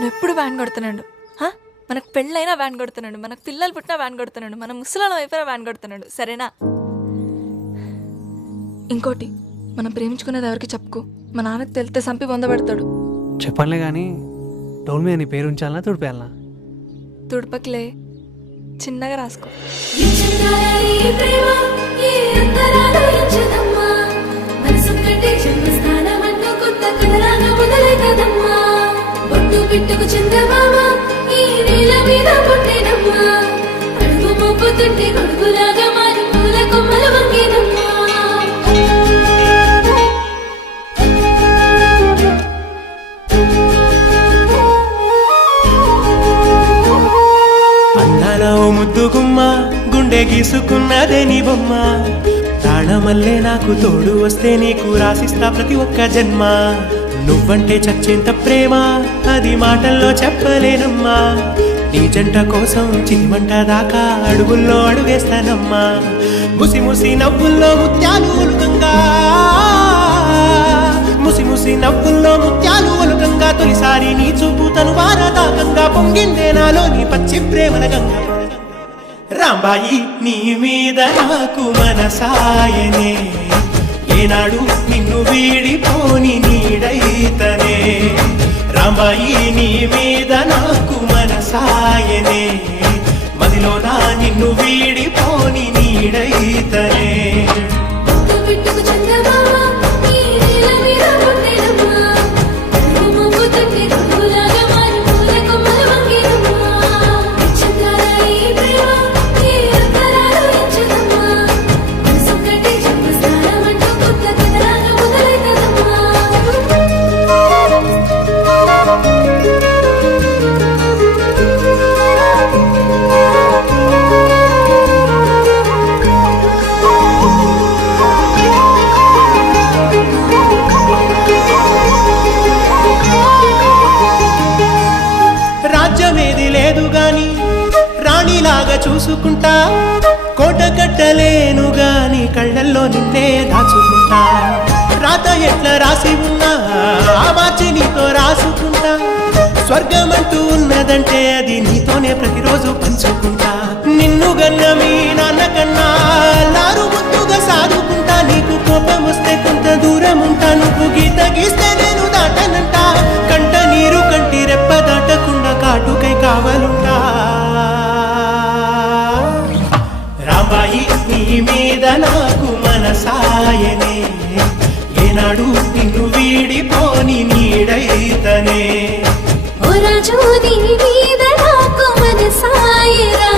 నువ్వు ఎప్పుడు వ్యాన్ కొడుతున్నాడు? హా? మనకు పెళ్ళైనా వ్యాన్ కొడుతున్నాడు మనకు పిల్లలు పుట్టినా వ్యాన్ కొడుతున్నాడు మన ముసలాళ్ళం అయిపోయినా వ్యాన్ కొడుతున్నాడు సరేనా? ఇంకోటి మనం ప్రేమించుకునేది ఎవరికి చెప్పుకో. మా నాన్నకి తెలితే సంపి పొందబడతాడు చెప్పనులే కానీ డోల్ మీద నీ పేరు ఉంచాలనా తుడిపేయాలనా? తుడపకిలే చిన్నగా రాసుకో. బిడ్డకు చందమామ? ఈ నేల మీద పుట్టినమ్మా. అడుగు మోపుతుంటే గొడుగులాగా మారి పూల కొమ్మలు వంగినమ్మా. అందాల ఓ గుండె గీసుకున్నదే నీ బొమ్మ. ప్రాణమల్లే నాకు తోడు వస్తే నీకు రాసిస్తా ప్రతి ఒక్క జన్మ. నువ్వంటే చచ్చేంత ప్రేమ అది మాటల్లో చెప్పలేనమ్మా. నీ జంట కోసం చిలిమంట దాకా అడుగుల్లో అడుగేస్తానమ్మా. ముసి ముసి నవ్వుల్లో ముత్యాలు ఒలుకంగా ముసి ముసి నవ్వుల్లో ముత్యాలు ఒలుకంగా తొలిసారి నీ చూపు తను వారదాకంగా పొంగిందే నాలో నీ పచ్చి ప్రేమల గంగ. రాంబాయి నీ మీద నాకు మనసాయనే. ఏనాడు నీ మీద చూసుకుంటా. కోట కట్టలేను గాని కళ్ళల్లో నిన్నే దాచుకుంటా. రాత ఎట్లా రాసి ఉన్నా ఆ మార్చి నీతో రాసుకుంటా. స్వర్గమంటూ ఉన్నదంటే అది నీతోనే ప్రతిరోజు పంచుకుంటా. నిన్ను గన్న మీ నాన్న కన్నా బాబాయి నీ మీద నాకు మనసాయనే. ఏనాడు నిన్ను వీడిపోని నీడైతనే. రాజు నీ మీద నాకు మనసాయరా.